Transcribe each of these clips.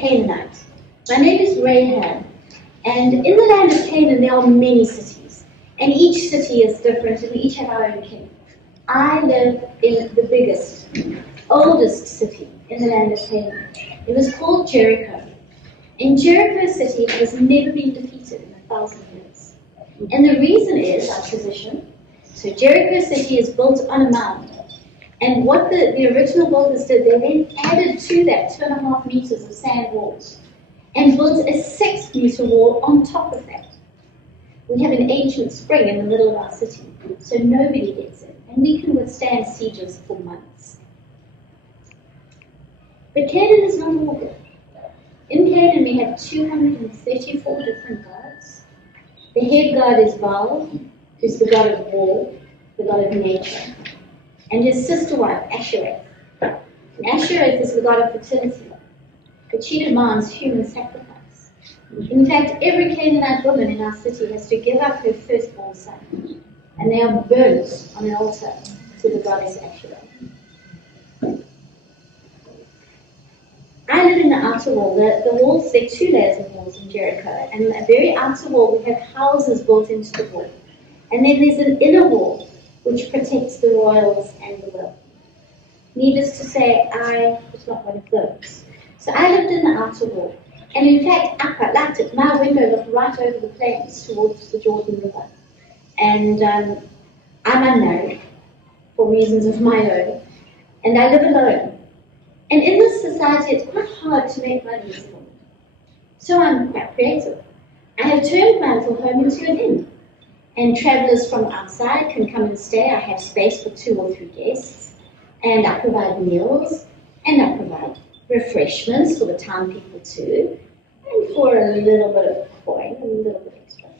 Canaanite. My name is Rahab, and in the land of Canaan there are many cities, and each city is different, and we each have our own king. I live in the biggest, oldest city in the land of Canaan. It was called Jericho. And Jericho city has never been defeated in 1,000 years. And the reason is our position. So Jericho city is built on a mound. And what the original builders did, they then added to that 2.5 meters of sand walls and built a 6-meter wall on top of that. We have an ancient spring in the middle of our city, so nobody gets in, and we can withstand sieges for months. But Canaan is not all good. In Canaan, we have 234 different gods. The head god is Baal, who's the god of war, the god of nature, and his sister wife, Ashereth. And Ashereth is the god of fertility, but she demands human sacrifice. In fact, every Canaanite woman in our city has to give up her firstborn son, and they are burnt on an altar to the goddess Ashereth. I live in the outer wall. The walls, there are 2 layers of walls in Jericho, and a very outer wall, we have houses built into the wall. And then there's an inner wall, which protects the royals and the wealthy. Needless to say, I was not one of those. So I lived in the outer wall. And in fact, I quite liked it. My window looked right over the plains towards the Jordan River. And I'm unmarried, for reasons of my own. And I live alone. And in this society, it's quite hard to make money as a woman. So I'm quite creative. I have turned my little home into an inn. And travelers from outside can come and stay. I have space for 2 or 3 guests. And I provide meals. And I provide refreshments for the town people too. And for a little bit of coin, a little bit extra.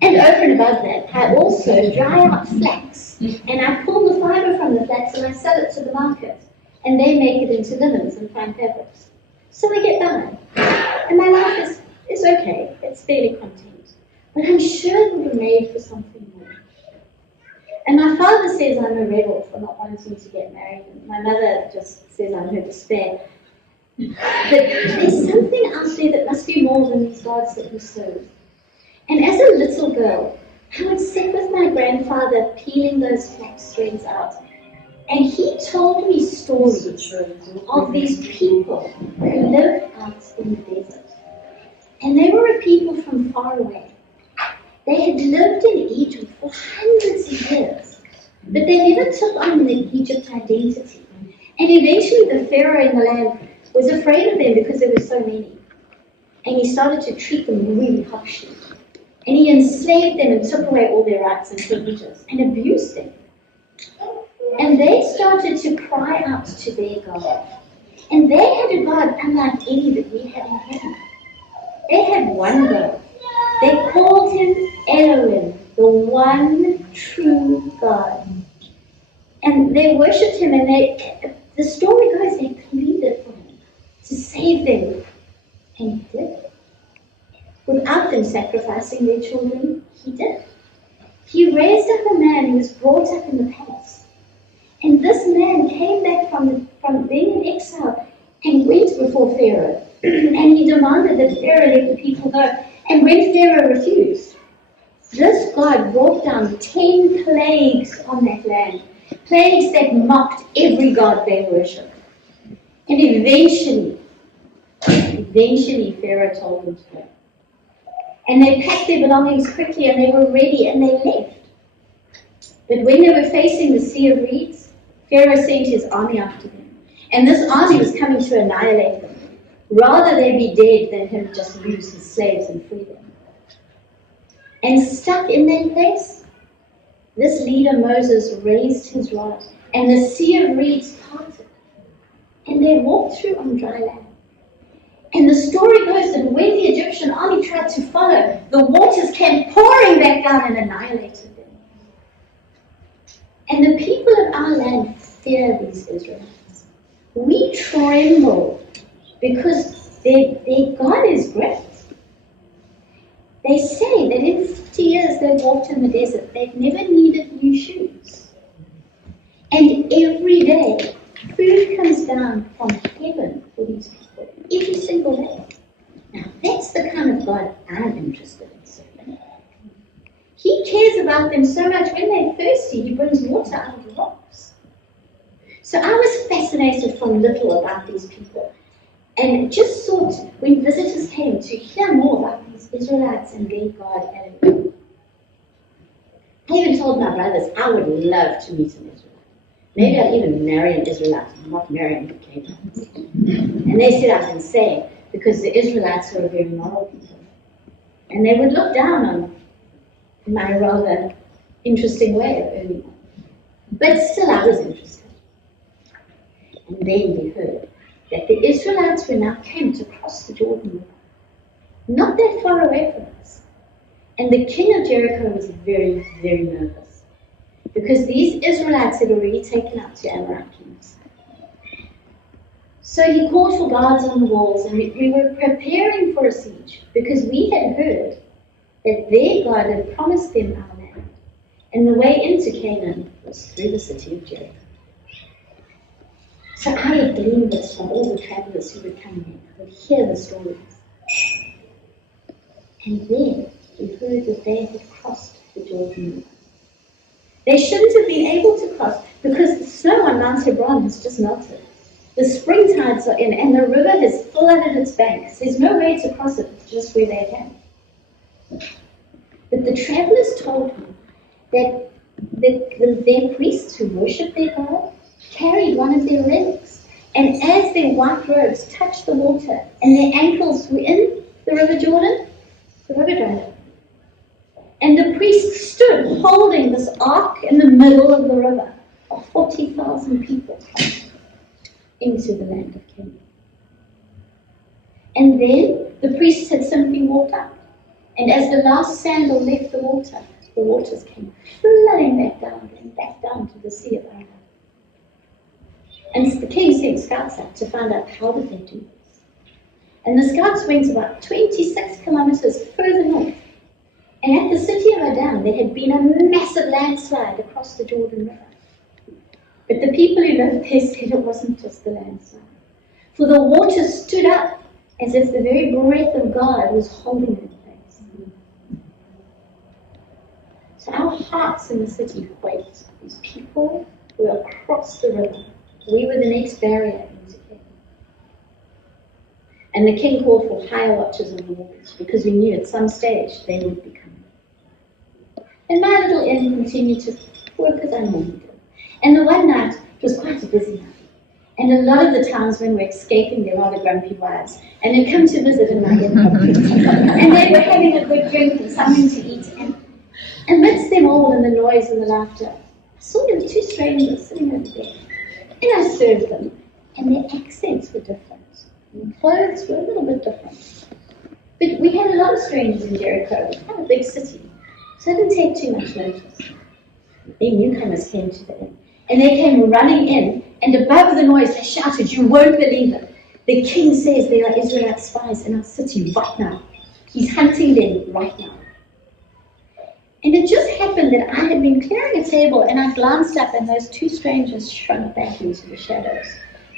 And over and above that, I also dry out flax. And I pull the fiber from the flax and I sell it to the market. And they make it into linens and fine fabrics. So I get by. And my life is okay. It's fairly content. But I'm sure that we're made for something more. And my father says I'm a rebel for not wanting to get married. And my mother just says I'm her despair. But there's something out there that must be more than these gods that we serve. And as a little girl, I would sit with my grandfather peeling those flax threads out. And he told me stories of these people who lived out in the desert. And they were a people from far away. They had lived in Egypt for hundreds of years, but they never took on the Egypt identity. And eventually the Pharaoh in the land was afraid of them because there were so many. And he started to treat them really harshly. And he enslaved them and took away all their rights and privileges and abused them. And they started to cry out to their God. And they had a God unlike any that we had in heaven. They had one God. They called him Elohim, the one true God. And they worshipped him, and the story goes, they pleaded for him to save them. And he did. Without them sacrificing their children, he did. He raised up a man who was brought up in the palace. And this man came back from being in exile and went before Pharaoh. And he demanded that Pharaoh let the people go. And when Pharaoh refused, this God brought down 10 plagues on that land. Plagues that mocked every god they worshipped. And eventually Pharaoh told them to go. And they packed their belongings quickly and they were ready and they left. But when they were facing the Sea of Reeds, Pharaoh sent his army after them. And this army was coming to annihilate them. Rather they be dead than him just lose his slaves and free them. And stuck in that place, this leader Moses raised his rod, and the Sea of Reeds parted. And they walked through on dry land. And the story goes that when the Egyptian army tried to follow, the waters came pouring back down and annihilated them. And the people of our land fear these Israelites. We tremble because their God is great. They say that in 50 years they've walked in the desert. They've never needed new shoes. And every day, food comes down from heaven for these people. every single day. Now, that's the kind of God I'm interested in serving. He cares about them so much. When they're thirsty, He brings water out of the rocks. So I was fascinated from little about these people, and just thought when visitors came to hear more about these Israelites and their God. And I even told my brothers I would love to meet an Israelite. Maybe I'd even marry an Israelite, not marrying the Canaanites. And they said I was insane, because the Israelites were a very moral people. And they would look down on my rather interesting way of earning money. But still I was interested. And then we heard that the Israelites were now camped across the Jordan River, not that far away from us. And the king of Jericho was very, very nervous, because these Israelites had already taken out two Amorite kings. So he called for guards on the walls, and we were preparing for a siege, because we had heard that their God had promised them our land, and the way into Canaan was through the city of Jericho. So I had gleaned this from all the travelers who would come in. I would hear the stories. And then we heard that they had crossed the Jordan River. They shouldn't have been able to cross, because the snow on Mount Hebron has just melted. The spring tides are in, and the river has flooded its banks. There's no way to cross it, it's just where they can. But the travelers told him that their priests who worshipped their God carried one of their relics, and as their white robes touched the water and their ankles were in the river Jordan, the river dried up. And the priest stood holding this ark in the middle of the river of 40,000 people into the land of Canaan. And then the priests had simply walked out. And as the last sandal left the waters came flooding back down to the Sea of Rahab. And the king sent scouts out to find out how did they do this. And the scouts went about 26 kilometers further north. And at the city of Adam, there had been a massive landslide across the Jordan River. But the people who lived there said it wasn't just the landslide. For the water stood up as if the very breath of God was holding it in place. So our hearts in the city quaked. These people were across the river. We were the next barrier into Canaan. And the king called for higher watches on the walls, because we knew at some stage they would be coming. And my little inn continued to work as I normally did. And the one night, it was quite a busy night. And a lot of the townsmen were escaping their rather grumpy wives, and had come to visit in my inn. And they were having a good drink and something to eat. And amidst them all and the noise and the laughter, I saw there were two strangers sitting over there. And I served them, and their accents were different. And their clothes were a little bit different. But we had a lot of strangers in Jericho. It was quite a big city. So I didn't take too much notice. The newcomers came to the inn, and they came running in, and above the noise they shouted, "You won't believe it. The king says there are Israelite spies in our city right now. He's hunting them right now." And it just happened that I had been clearing a table, and I glanced up, and those two strangers shrunk back into the shadows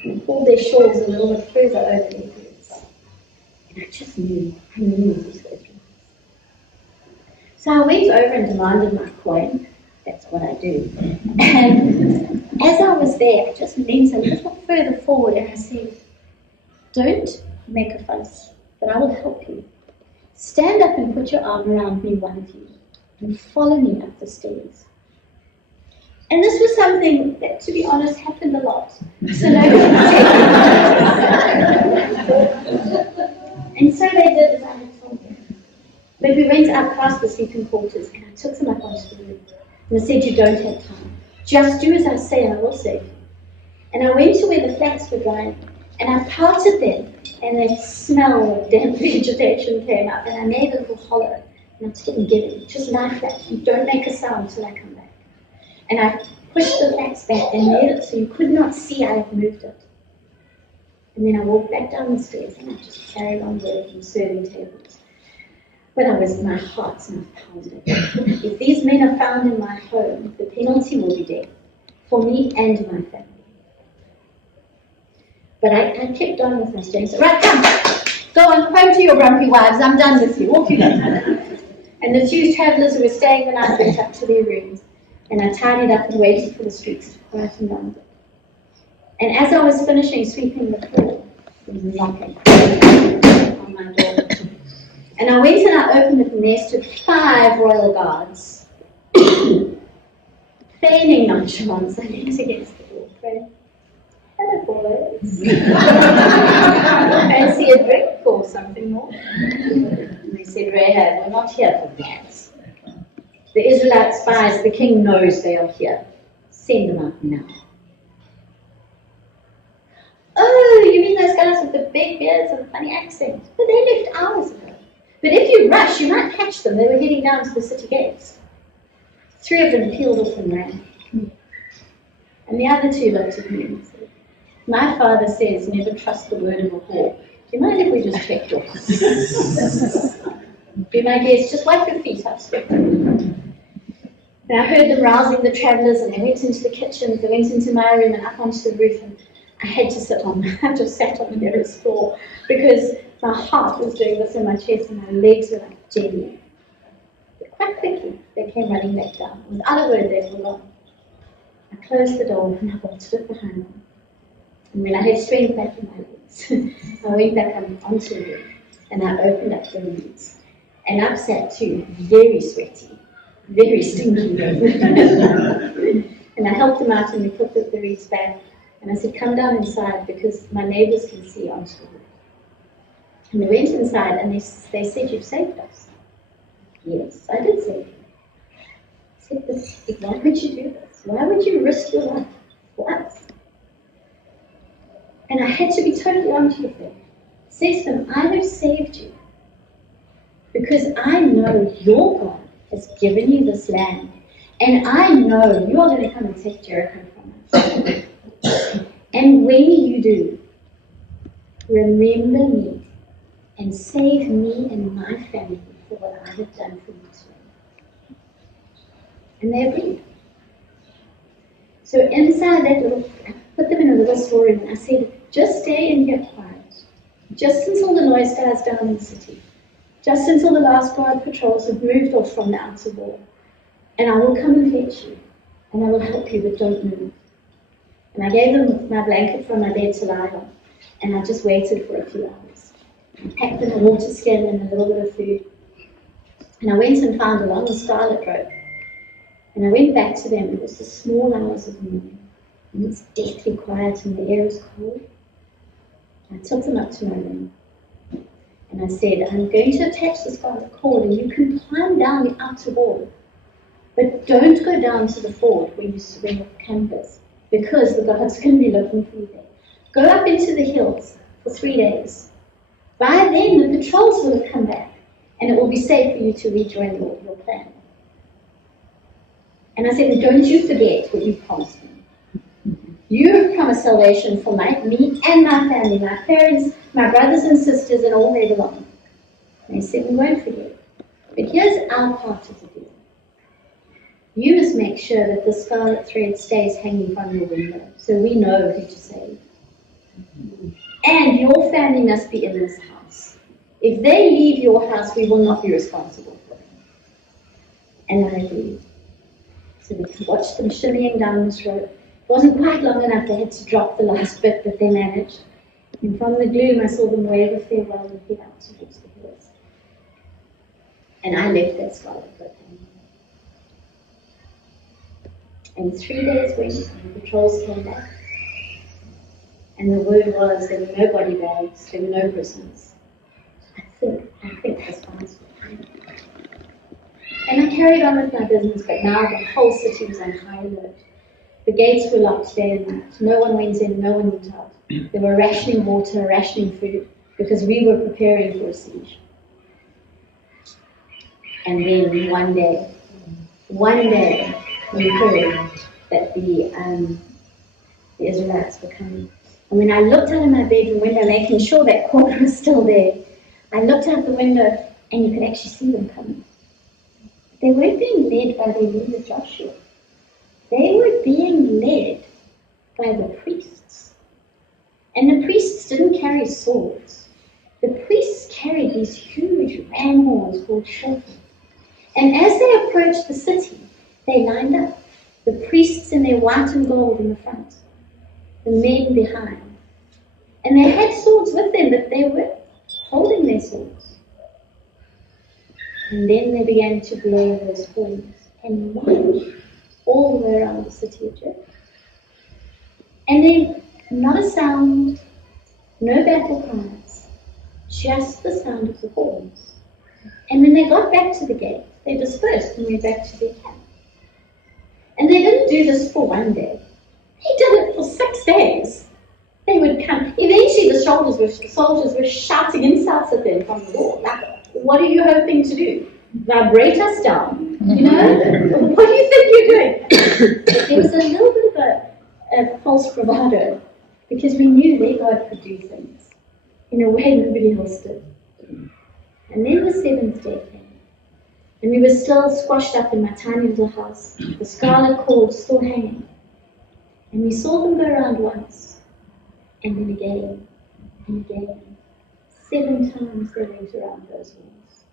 and pulled their shawls a little bit further over their heads. And I just knew, these were Israelites. So I went over and demanded my coin. That's what I do. And as I was there, I just leaned a little further forward and I said, "Don't make a fuss, but I will help you. Stand up and put your arm around me, one of you, and follow me up the stairs." And this was something that, to be honest, happened a lot. So nobody And so they did as I had told them. But we went up past the sleeping quarters, and I took them up onto the roof. And I said, "You don't have time. Just do as I say, and I will save you." And I went to where the flax were drying, and I parted them, and the smell of damp vegetation came up, and I made a little hollow. And I didn't get it. Just lie flat, and don't make a sound till I come back. And I pushed the flax back and made it so you could not see I had moved it. And then I walked back down the stairs, and I just carried on working, serving tables. But my heart's not pounding. If these men are found in my home, the penalty will be death, for me and my family. But I kept on with my story. So, right, come, go on, home to your grumpy wives. I'm done with you. Walk you go. And the two travellers who were staying the night went up to their rooms, and I tidied up and waited for the streets to quieten down a bit. And as I was finishing sweeping the floor, there was knocking on my door. And I went and I opened it, and there stood 5 royal guards. Feigning nonchalance, I leaned against the door, praying, "Hello, boys. Fancy a drink or something more?" And they said, "Rahab, we're not here for that. The Israelite spies, the king knows they are here. Send them out now." "Oh, you mean those guys with the big beards and the funny accents? But they left hours ago. But if you rush, you might catch them. They were heading down to the city gates." 3 of them peeled off and ran. And the other 2 looked at me and said, "My father says never trust the word of a whore. Do you mind if we just check yours?" "Be my guest, just wipe your feet up." And I heard them rousing the travellers, and they went into the kitchen, they went into my room and up onto the roof, and I had to sit on, I just sat on the terrace floor because my heart was doing this in my chest and my legs were like jelly. But quite quickly, they came running back down. Without a word, they were gone. I closed the door and I bolted it behind me. And when I had strength back in my legs, I went back onto the roof and I opened up the reeds. And up sat 2 very sweaty, very stinky men. And I helped them out and we put the reeds back. And I said, "Come down inside because my neighbours can see onto the roof." And they went inside and they said, "You've saved us." "Yes, I did save you." I said, "But why would you do this? Why would you risk your life for us?" And I had to be totally honest with them. I said to them, "I have saved you because I know your God has given you this land. And I know you are going to come and take Jericho from us. And when you do, remember me and save me and my family for what I have done for you today." And they agreed. So inside that I put them in a little storeroom and I said, "Just stay in here quiet, just until the noise dies down in the city, just until the last guard patrols have moved off from the outer wall. And I will come and fetch you, and I will help you, but don't move." And I gave them my blanket from my bed to lie on, and I just waited for a few hours. I packed them a water skin and a little bit of food. And I went and found a long scarlet rope. And I went back to them. It was the small hours of the morning, and it's deathly quiet and the air is cold. I took them up to my room. And I said, "I'm going to attach the scarlet cord, and you can climb down the outer wall. But don't go down to the ford where you swing off campus, because the guards are going to be looking for you there. Go up into the hills for 3 days. By then, the patrols will have come back, and it will be safe for you to rejoin your plan." And I said, "And don't you forget what you promised me. You have promised salvation for me and my family, my parents, my brothers and sisters, and all they belong." And they said, "We won't forget. But here's our part of the deal. You must make sure that the scarlet thread stays hanging from your window, so we know who to save. And your family must be in this house. If they leave your house, we will not be responsible for them." And I agreed. So we watched them shimmying down this road. It wasn't quite long enough, they had to drop the last bit, but they managed. And from the gloom, I saw them wave a farewell and head out towards the hills. And I left that scarlet rope hanging. And 3 days went, and the patrols came back. And the word was there were no body bags, there were no prisoners. I think the spies were coming. And I carried on with my business, but now the whole city was on high alert. The gates were locked day and night. No one went in, no one went out. They were rationing water, rationing food, because we were preparing for a siege. And then one day, we heard that the Israelites were coming. And when I looked out of my bedroom window, making sure that cord was still there, I looked out the window and you could actually see them coming. They weren't being led by their leader Joshua. They were being led by the priests. And the priests didn't carry swords. The priests carried these huge ram horns called shofar. And as they approached the city, they lined up. The priests in their white and gold in the front, the men behind. And they had swords with them, but they were holding their swords. And then they began to blow those horns and march all the way around the city of Jericho. And then not a sound, no battle cries, just the sound of the horns. And when they got back to the gate, they dispersed and went back to their camp. And they didn't do this for one day. They did it for 6 days. They would come. Eventually the soldiers were shouting insults at them from the wall. Like, what are you hoping to do? Vibrate us down? You know? What do you think you're doing? There was a little bit of a false bravado, because we knew their God could do things in a way nobody else did. And then the 7th day came. And we were still squashed up in my tiny little house, the scarlet cord still hanging. And we saw them go around once, and then again, and again. 7 times they went around those walls.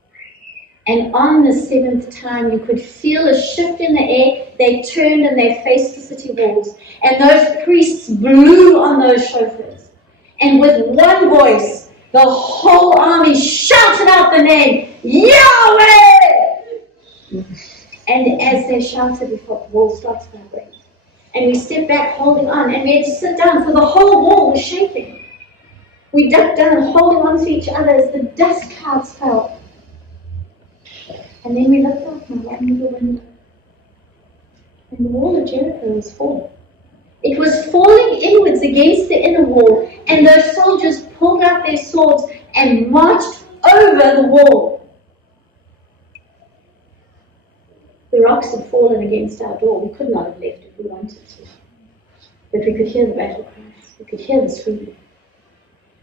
And on the 7th time, you could feel a shift in the air. They turned and they faced the city walls. And those priests blew on those shofars. And with one voice, the whole army shouted out the name, Yahweh! And as they shouted, we felt the wall start to vibrate. And we stepped back holding on, and we had to sit down, for the whole wall was shaking. We ducked down, holding on to each other as the dust clouds fell. And then we looked out from one little window, and the wall of Jericho was falling. It was falling inwards against the inner wall, and those soldiers pulled out their swords and marched over the wall. The rocks had fallen against our door. We could not have left if we wanted to. But we could hear the battle cries. We could hear the screaming.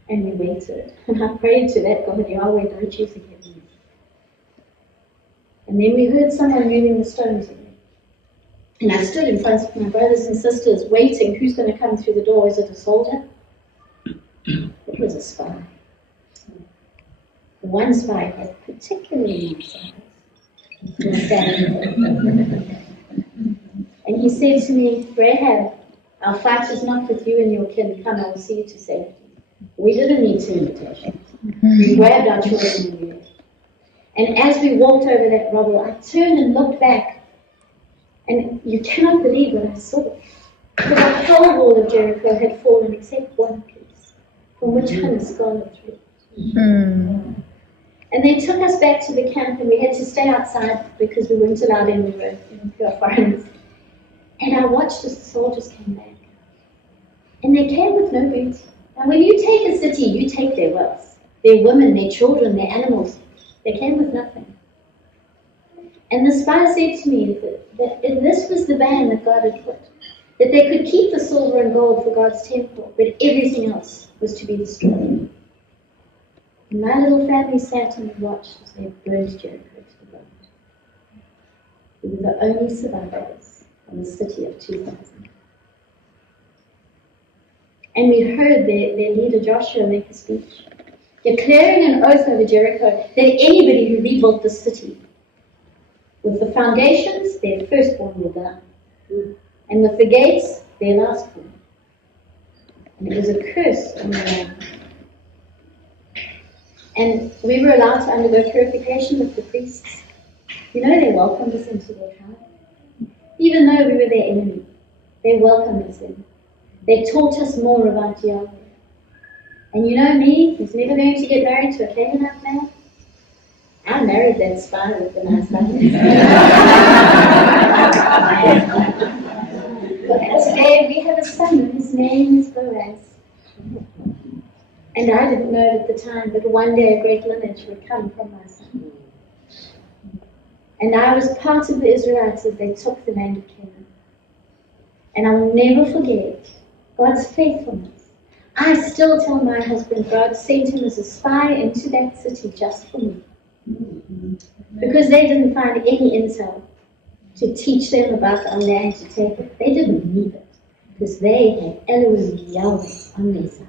And we waited. And I prayed to that God, Yahweh, don't you forget me. And then we heard someone moving the stones again. And I stood in front of my brothers and sisters waiting. Who's going to come through the door? Is it a soldier? It was a spy. One spy had particularly nice eyes. And he said to me, Rahab, our fight is not with you and your kin. Come, I will see you to safety. We didn't need 2 invitations. We grabbed our children and we left. And as we walked over that rubble, I turned and looked back, and you cannot believe what I saw. For the whole wall of Jericho had fallen except one piece, from which hung a scarlet thread. And they took us back to the camp, and we had to stay outside because we weren't allowed in. We were foreigners. And I watched as the soldiers came back. And they came with no booty. Now when you take a city, you take their wealth, their women, their children, their animals. They came with nothing. And the spy said to me that this was the ban that God had put, that they could keep the silver and gold for God's temple, but everything else was to be destroyed. And my little family sat and watched as they burned Jericho to the ground. We were the only survivors in the city of 2,000. And we heard their leader Joshua make a speech, declaring an oath over Jericho that anybody who rebuilt the city, with the foundations, their firstborn will die, and with the gates, their lastborn. And it was a curse on the land. And we were allowed to undergo purification with the priests. You know, they welcomed us into their tribe. Even though we were their enemy, they welcomed us in. They taught us more about Yahweh. And you know me, who's never going to get married to a Canaanite man? I married that spy with the nice eyes. But today we have a son, his name is Boaz. And I didn't know it at the time, but one day a great lineage would come from my son. And I was part of the Israelites as they took the land of Canaan. And I will never forget God's faithfulness. I still tell my husband God sent him as a spy into that city just for me. Because they didn't find any intel to teach them about our land to take it. They didn't need it. Because they had Elohim Yahweh on their side.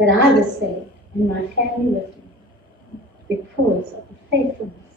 But I was saved, and my family with me, because of the faithfulness